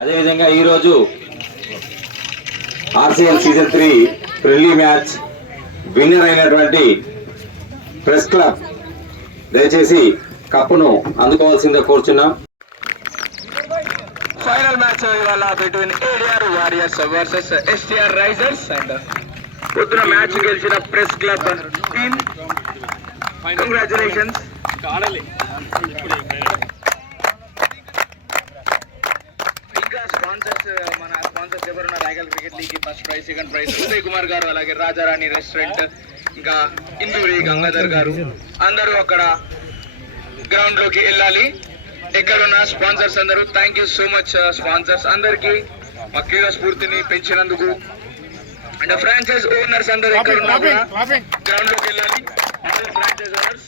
అదేవిధంగా ఈరోజు RCL season three friendly match winner అయినటువంటి ప్రెస్ క్లబ్. దయచేసి కప్పును అందుకోవాల్సిందే కోరుచున్నాం. ఫైనల్ మ్యాచ్ ఇవాళ between ADR warriors versus STR risers and పొద్దున మ్యాచ్ గెలిచిన ప్రెస్ క్లబ్ టీమ్. కంగ్రాచులేషన్స్ ఇంకా స్పాన్సర్స్ మన స్పాన్సర్స్ ఎవరున్నారు Rayagal cricket league first prize second prize Uday Kumar garu అలాగే రాజారాణి రెస్టారెంట్ ఇంకా ఇందూరి గంగాధర్ గారు. అందరూ అక్కడ గ్రౌండ్లోకి వెళ్ళాలి. ఎక్కడున్న స్పాన్సర్స్ అందరూ thank you so much sponsors అందరికి. మా క్రీడా స్ఫూర్తిని పెంచినందుకు. అండ్ ఫ్రాంచైజ్ ఓనర్స్ అందరూ ఎక్కడున్నా కూడా గ్రౌండ్లోకి వెళ్ళాలి. Franchise owners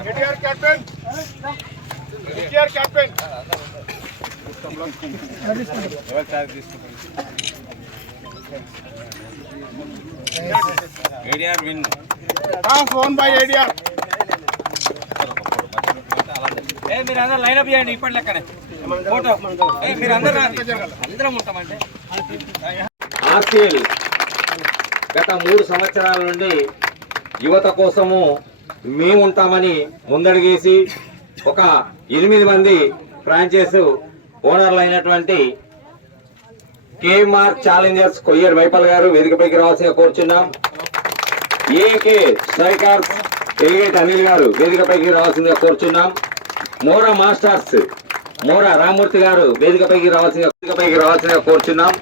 NTR captain NTR captain phone by ADR. మీరు అందరూ లైన్ అప్ చేయండి ఇప్పటి లెక్కనే. ఫోటో. ఏ, మీరు అందరూ రండి. అందరం ఉంటామంటే ఆర్సీఎల్ గత మూడు సంవత్సరాల నుండి యువత కోసము మేము ఉంటామని ముందడిగేసి ఒక ఎనిమిది మంది ఫ్రాంచైజ్ ఓనర్లు అయినటువంటి కేఎంఆర్ ఛాలెంజర్స్ కొయ్యర్ వైపల్ గారు వేదికపైకి రావాల్సిగా కోరుచున్నాం. ఏకే స్ట్రైకర్స్ ఎలిగేట్ అనిల్ గారు వేదికపైకి రావాల్సిందిగా కోరుచున్నాం. మోరా మాస్టర్స్ మోరా రామూర్తి గారు వేదికపైకి రావాల్సిందిగా వేదికపైకి రావాల్సిందిగా కోరుచున్నాం.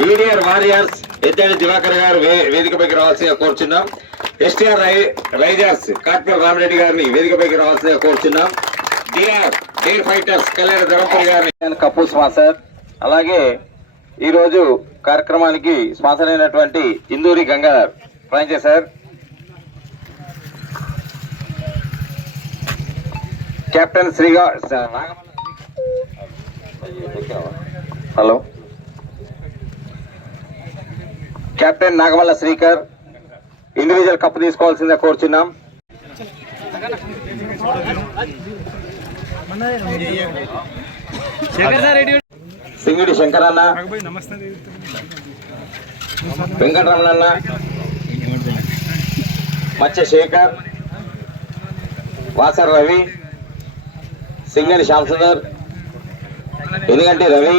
ఈడిఆర్ వారియర్స్ ఎద్దడి దివాకర్ గారు వే- వేదికపైకి రావాల్సిందిగా కోరుచున్నాం. ఎస్టీఆర్ రై- రైజర్స్ కార్పొరేట్ రామరెడ్డి గారిని వేదికపైకి రావాల్సిందిగా కోరుచున్నాం. డిఆర్ డేర్ ఫైటర్స్ కళ్యాణ ధరంపూరి గారిని కప్పు సార్. అలాగే ఈరోజు కార్యక్రమానికి స్పాన్సర్ అయినటువంటి Induri Gangadhar. Franchise sir. Captain శ్రీగా hello. Captain Nagamalla Srikar individual cup తీసుకోవాల్సిందే కోరుచున్నాం. సింగిడి శంకరన్న. వెంకటరమణన్న. మత్స్యశేఖర్. వాసర్ రవి. సింగడి శ్యామ్సుందర్. ఎందుకంటే రవి.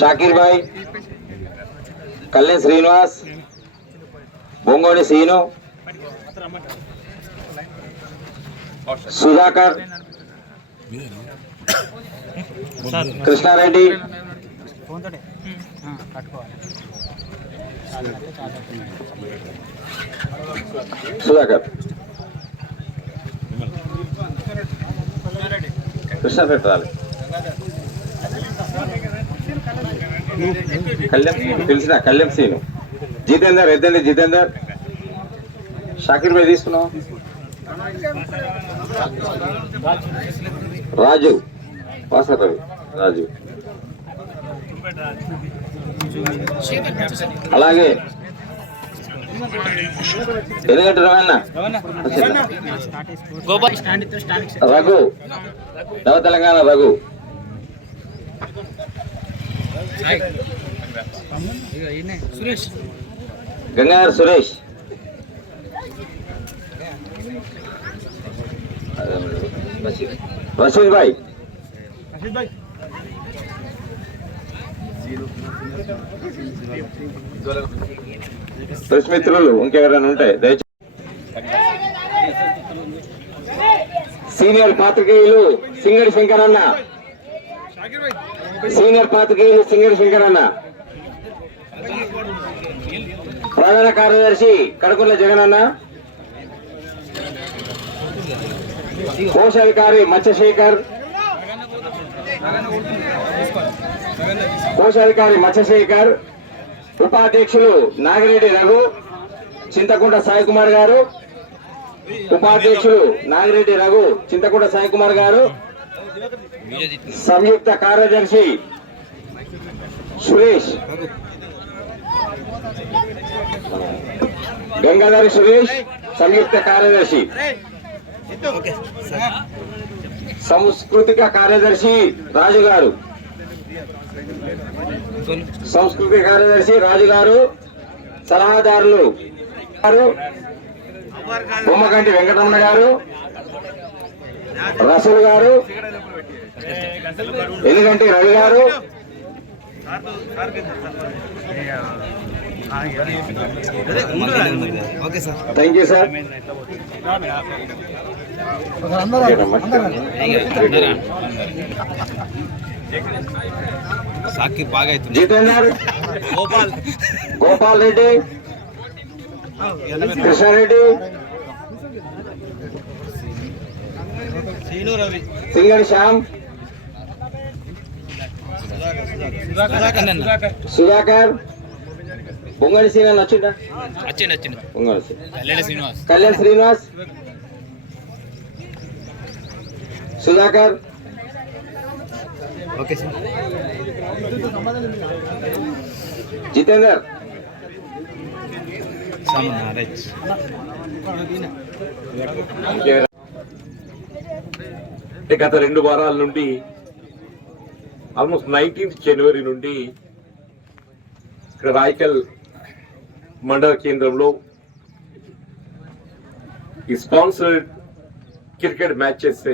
షాకీర్ భాయ్ కళ్యాణ్ శ్రీనివాస్. బొంగోడి సీను. సుధాకర్. కృష్ణారెడ్డి. సుధాకర్. కృష్ణారెడ్డి రాలి. కళ్యాణ్ తెలిసిన కళ్యాణ్ సీను. జితేందర్ ఎద్దండి జితేందర్? షాకిర్ భాయ్ తీసుకున్నావు? రాజు. వాసర్ రవి రాజు అలాగే ఎందుకంటే రవణ రఘు నవ తెలంగాణ రఘు సురేష్ గంగాధర్ సురేష్ రషీద్ భాయ్ ప్రెస్ మిత్రులు ఇంకెవరైనా ఉంటే దయచేసి సీనియర్ పాత్రికేయులు సింగడి శంకరన్న సీనియర్ పాత్రికేయులు సింగడి శంకరన్న ప్రధాన కార్యదర్శి కడకుల జగనన్న కోశాధికారి మత్స్యశేఖర్. కోశాధికారి మత్స్యశేఖర్ ఉపాధ్యక్షులు నాగిరెడ్డి రఘు చింతకుంట సాయి కుమార్ గారు ఉపాధ్యక్షులు నాగిరెడ్డి రఘు చింతకుంట సాయి కుమార్ గారు సంయుక్త కార్యదర్శి సురేష్ గంగాధరి సురేష్ సంయుక్త కార్యదర్శి. సాంస్కృతిక కార్యదర్శి రాజు గారు సంస్కృతిక కార్యదర్శి రాజు గారు సలహాదారులు గారు బొమ్మకంటి వెంకటరమణ గారు Rasool garu Eluganti Ravi garu. Thank you sir. సాకి బాగా అవుతుంది జితేందర్ గోపాల్. గోపాల్ రెడ్డి కృష్ణారెడ్డి శ్రీను రవి. సింగడి శ్యామ్ సుధాకర్ బొంగడి శ్రీనివాస్ వచ్చిందా వచ్చింది వచ్చింది బొంగడి శ్రీనివాస్. కళ్యాణ్ శ్రీనివాస్. సుధాకర్. Okay sir. జితేందర్. గత రెండు వారాల నుండి ఆల్మోస్ట్ నైన్టీన్త్ జనవరి నుండి ఇక్కడ రాయకల్ మండల కేంద్రంలో ఈ స్పాన్సర్డ్ క్రికెట్ మ్యాచెస్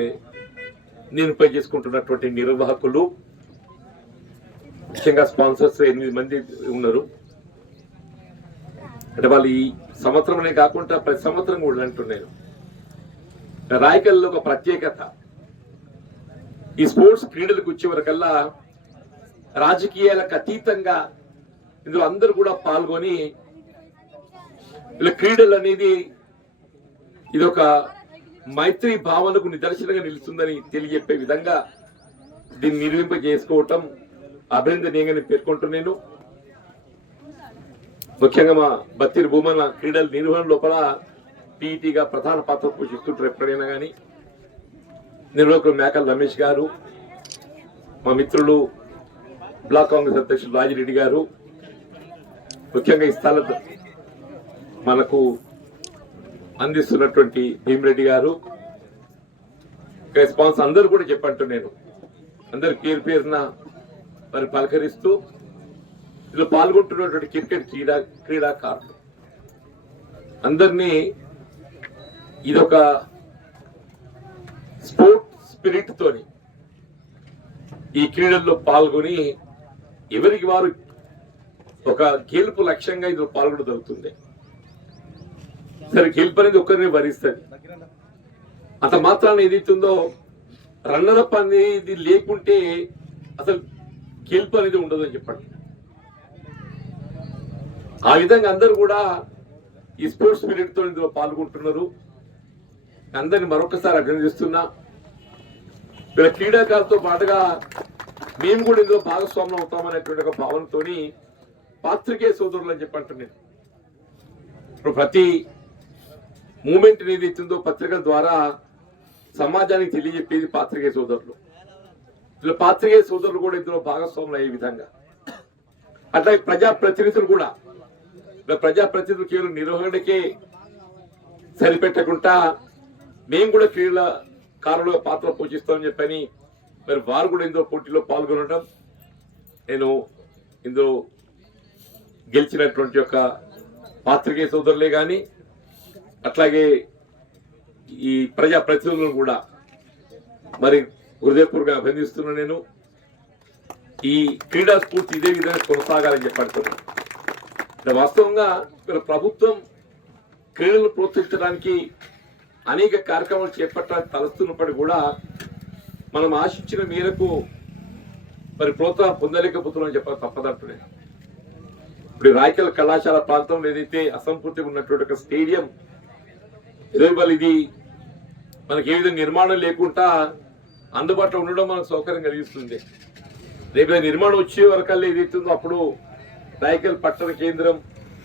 నేను చేసుకుంటున్నటువంటి నిర్వాహకులు ముఖ్యంగా స్పాన్సర్స్ ఎనిమిది మంది ఉన్నారు. అంటే వాళ్ళు ఈ సంవత్సరమే కాకుండా ప్రతి సంవత్సరం కూడా అంటున్నాను రాయకల్లో ఒక ప్రత్యేకత. ఈ స్పోర్ట్స్ క్రీడలకు వచ్చే వరకల్లా రాజకీయాలకు అతీతంగా ఇందులో అందరూ కూడా పాల్గొని ఇలా క్రీడలు అనేది ఇది ఒక మైత్రి భావనకు నిదర్శనంగా నిలుస్తుందని తెలియజెప్పే విధంగా దీన్ని నిర్మింప చేసుకోవటం అభినందనీయంగా నేను. పేర్కొంటున్నాను ముఖ్యంగా మా బత్తిరి భూమన క్రీడల నిర్వహణ లోపల పీఈటీగా ప్రధాన పాత్ర పోషిస్తుంటారు ఎప్పుడైనా కానీ నిర్వాహకులు మేకల రమేష్ గారు మా మిత్రులు బ్లాక్ కాంగ్రెస్ అధ్యక్షులు రాజిరెడ్డి గారు. ముఖ్యంగా ఈ స్థల మనకు అందిస్తున్నటువంటి భీమిరెడ్డి గారు. రెస్పాన్స్ అందరూ కూడా చెప్పంటు నేను. అందరు పేరు పేరున మరి పలకరిస్తూ ఇందులో పాల్గొంటున్నటువంటి క్రికెట్ క్రీడా క్రీడాకారులు. అందరినీ ఇదొక స్పోర్ట్ స్పిరిట్ తోని ఈ క్రీడల్లో పాల్గొని ఎవరికి వారు ఒక గెలుపు లక్ష్యంగా ఇందులో పాల్గొనడం జరుగుతుంది. సరే గెలుపు అనేది ఒక్కరిని భరిస్తుంది. అంత మాత్రాన్ని ఏదైతుందో రన్నర్ అప్ అనేది లేకుంటే అసలు గెలుపు అనేది ఉండదు అని చెప్పండి. ఆ విధంగా అందరూ కూడా ఈ స్పోర్ట్స్ పీరియడ్తో ఇందులో పాల్గొంటున్నారు. అందరిని మరొకసారి అభినందిస్తున్నా. వీళ్ళ క్రీడాకారులతో పాటుగా మేము కూడా ఇందులో భాగస్వామ్యం అవుతామనేటువంటి ఒక భావనతోని పాత్రికేయ సోదరులు అని చెప్పి అంటున్నాను. ఇప్పుడు ప్రతి మూమెంట్ ఏదైతుందో పత్రిక పత్రికల ద్వారా సమాజానికి తెలియజెప్పేది పాత్రికేయ సోదరులు. ఇలా పాత్రికేయ సోదరులు కూడా ఇందులో భాగస్వాములు అయ్యే విధంగా. అట్లాగే ప్రజాప్రతినిధులు కూడా. ఇలా ప్రజాప్రతినిధులు కేవలం నిర్వహణకే సరిపెట్టకుండా మేము కూడా క్రీడల కారులుగా పాత్ర పోషిస్తామని చెప్పని మరి వారు కూడా ఇందులో పోటీలో పాల్గొనడం నేను ఇందులో గెలిచినటువంటి యొక్క పాత్రికేయ సోదరులే కానీ అట్లాగే ఈ ప్రజా ప్రతినిధులను కూడా మరి హృదయపూర్వక అభినందిస్తున్నా నేను. ఈ క్రీడా స్ఫూర్తి ఇదే విధంగా కొనసాగాలని చెప్పడుతున్నాను వాస్తవంగా ఇక్కడ ప్రభుత్వం క్రీడలు ప్రోత్సహించడానికి అనేక కార్యక్రమాలు చేపట్టడానికి తలస్తున్నప్పటికీ కూడా మనం ఆశించిన మేరకు మరి ప్రోత్సాహం పొందలేకపోతున్నాం చెప్పాలి తప్పదంటున్నాయి ఇప్పుడు రాయకల్ కళాశాల ప్రాంతంలో ఏదైతే అసంపూర్తిగా ఉన్నటువంటి ఒక స్టేడియం ఇరవై ఇది మనకి ఏ విధంగా నిర్మాణం లేకుండా అందుబాటులో ఉండడం మనకు సౌకర్యం కలిగిస్తుంది. రేపు నిర్మాణం వచ్చే వరకల్లా ఏదైతుందో అప్పుడు రాయకల్ పట్టణ కేంద్రం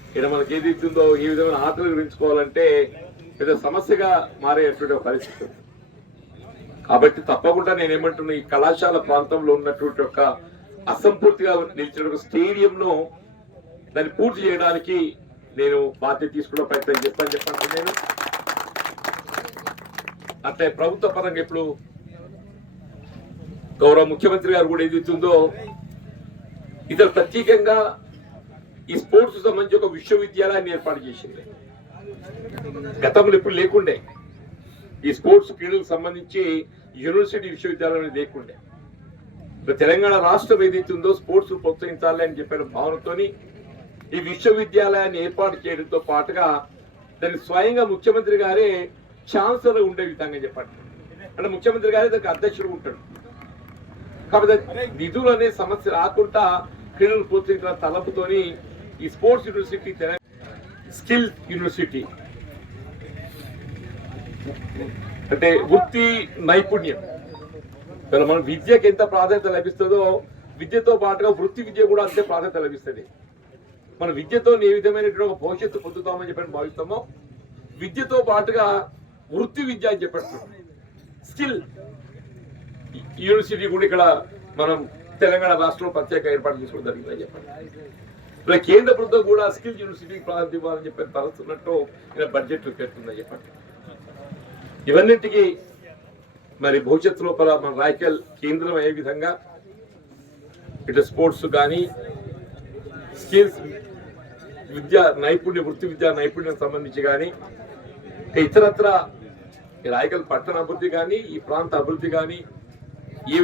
ఇక్కడ మనకి ఏదైతుందో ఏ విధమైన ఆటలు గురించుకోవాలంటే పెద్ద సమస్యగా మారేటువంటి పరిస్థితి. కాబట్టి తప్పకుండా నేనేమంటున్నా ఈ కళాశాల ప్రాంతంలో ఉన్నటువంటి ఒక అసంపూర్తిగా నిలిచిన ఒక స్టేడియంను దాన్ని పూర్తి చేయడానికి నేను బాధ్యత తీసుకునే ప్రయత్నం చేస్తాను చెప్పండి అట్లే ప్రభుత్వ పరంగా ఇప్పుడు గౌరవ ముఖ్యమంత్రి గారు కూడా ఏదైతుందో ఇతర ప్రత్యేకంగా ఈ స్పోర్ట్స్ సంబంధించి ఒక విశ్వవిద్యాలయాన్ని ఏర్పాటు చేసింది. గతంలో ఇప్పుడు లేకుండే. ఈ స్పోర్ట్స్ క్రీడలకు సంబంధించి యూనివర్సిటీ విశ్వవిద్యాలయం లేకుండే. ఇప్పుడు తెలంగాణ రాష్ట్రం ఏదైతుందో ఉందో స్పోర్ట్స్ ప్రోత్సహించాలి అని చెప్పిన భావనతోని ఈ విశ్వవిద్యాలయాన్ని ఏర్పాటు చేయడంతో పాటుగా దాన్ని స్వయంగా ముఖ్యమంత్రి గారే ఛాన్సలర్ ఉండే విధంగా చెప్పండి. అంటే ముఖ్యమంత్రి గారే దానికి అధ్యక్షుడు ఉంటాడు. కాబట్టి నిధులు అనే సమస్య రాకుండా క్రీడలు ప్రోత్సహించిన తలపుతోని ఈ sports university Telangana skill university. అంటే వృత్తి నైపుణ్యం. మన విద్యకి ఎంత ప్రాధాన్యత లభిస్తుందో విద్యతో పాటుగా వృత్తి విద్య కూడా అంతే ప్రాధాన్యత లభిస్తుంది. మన విద్యతో ఏ విధమైనటువంటి ఒక భవిష్యత్తు పొందుతామని చెప్పని భావిస్తామో విద్యతో పాటుగా వృత్తి విద్య అని చెప్పట్టు స్కిల్ యూనివర్సిటీ కూడా ఇక్కడ మనం తెలంగాణ రాష్ట్రంలో ప్రత్యేక ఏర్పాటు చేసుకోవడం జరిగిందని చెప్పండి ఇలా కేంద్ర ప్రభుత్వం కూడా స్కిల్ యూనివర్సిటీ ప్రాధాన్యత ఇవ్వాలని చెప్పి తలస్తున్నట్టు ఇలా బడ్జెట్ పెడుతుందని చెప్పండి ఇవన్నింటికి మరి భవిష్యత్తు లోపల మన రాయకల్ కేంద్రం అయ్యే విధంగా ఇటు స్పోర్ట్స్ కానీ స్కిల్స్ విద్య నైపుణ్య వృత్తి విద్యా నైపుణ్యం సంబంధించి కానీ ఇతరత్ర ఈ రాయకల్ పట్టణ అభివృద్ధి కానీ ఈ ప్రాంత అభివృద్ధి కానీ